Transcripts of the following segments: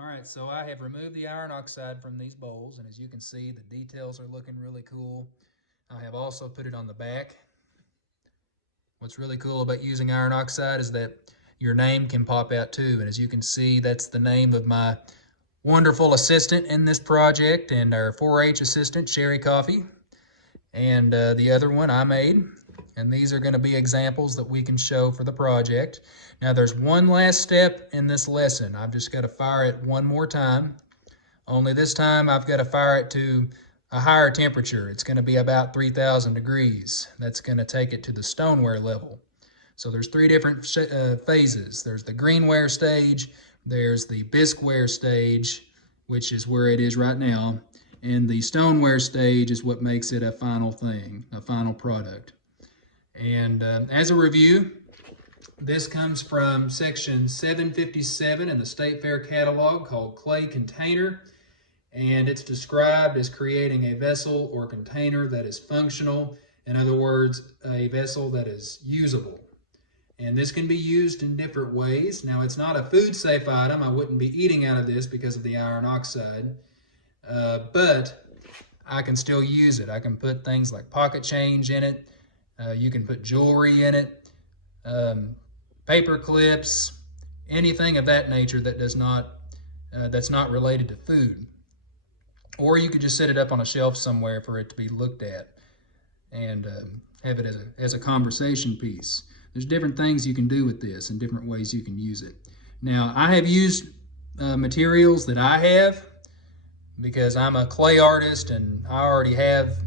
All right, so I have removed the iron oxide from these bowls, and as you can see, the details are looking really cool. I have also put it on the back. What's really cool about using iron oxide is that your name can pop out too, and as you can see, that's the name of my wonderful assistant in this project, and our 4-H assistant, Sherry Coffee, and the other one I made. And these are going to be examples that we can show for the project. Now there's one last step in this lesson. I've just got to fire it one more time. Only this time I've got to fire it to a higher temperature. It's going to be about 3,000 degrees. That's going to take it to the stoneware level. So there's three different phases. There's the greenware stage, there's the bisqueware stage, which is where it is right now, and the stoneware stage is what makes it a final thing, a final product. And as a review, this comes from section 757 in the State Fair catalog called Clay Container, and it's described as creating a vessel or container that is functional. In other words, a vessel that is usable. And this can be used in different ways. Now, it's not a food safe item. I wouldn't be eating out of this because of the iron oxide, but I can still use it. I can put things like pocket change in it. You can put jewelry in it, paper clips, anything of that nature that does not, that's not related to food. Or you could just set it up on a shelf somewhere for it to be looked at and have it as a conversation piece. There's different things you can do with this and different ways you can use it. Now, I have used materials that I have because I'm a clay artist and I already have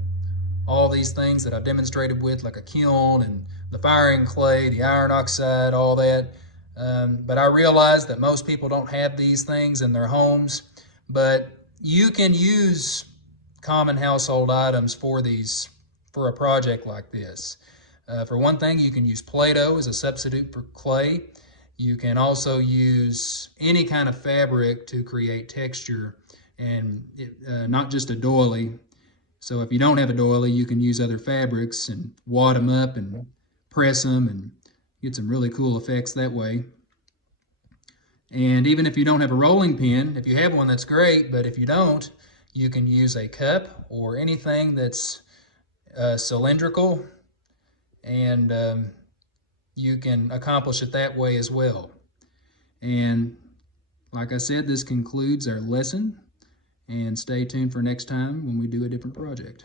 all these things that I've demonstrated with, like a kiln and the firing clay, the iron oxide, all that. But I realize that most people don't have these things in their homes, but you can use common household items for a project like this. For one thing, you can use Play-Doh as a substitute for clay. You can also use any kind of fabric to create texture, and not just a doily. So if you don't have a doily, you can use other fabrics and wad them up and press them and get some really cool effects that way. And even if you don't have a rolling pin, if you have one, that's great, but if you don't, you can use a cup or anything that's cylindrical, and you can accomplish it that way as well. And like I said, this concludes our lesson, and stay tuned for next time when we do a different project.